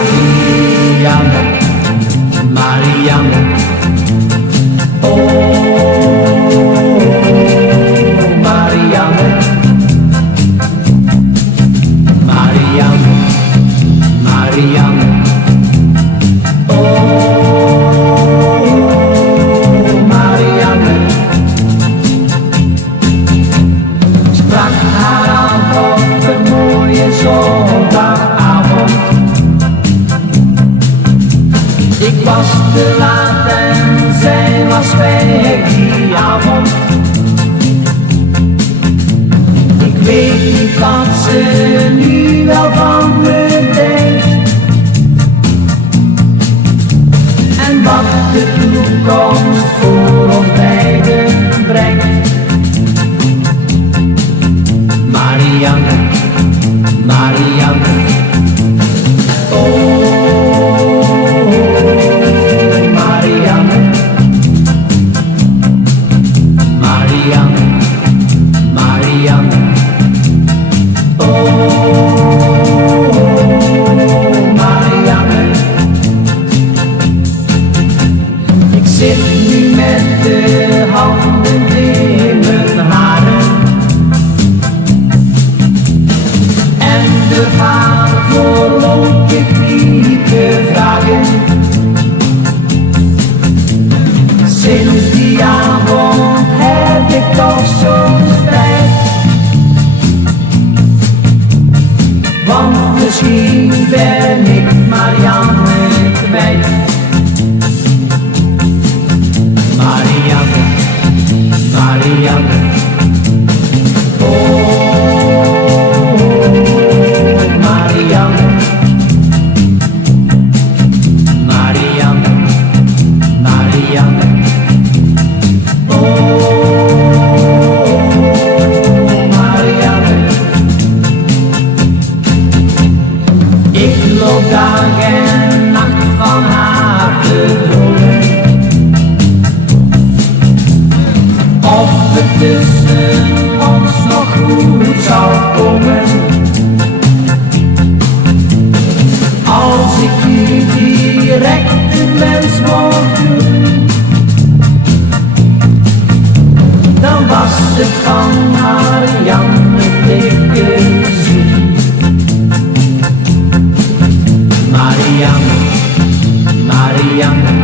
Marianne, Marianne, oh Marianne, Marianne, Marianne, oh Marianne. Sprak haar aan op een mooie zondagavond. Ik was te laat en zij was weg die avond. Ik weet niet wat ze nu wel van me denkt en wat de toekomst voor ons beiden brengt. Marianne, Marianne, oh Marianne, Marianne, Marianne, oh Marianne. Ik zit nu met de handen in mijn haren en de vader voorlopig niet te vragen. Sinds die avond heb ik toch zo'n spijt, want misschien ben ik Marianne kwijt. Marianne, Marianne, oh Marianne, Marianne, Marianne, oh Marianne. Ik loop dag en nacht van haar te dromen, of het tussen ons nog goed zou komen. Als ik nu direct een wens mocht doen, dan was het van Marianne dikke zoen. Marianne, Marianne,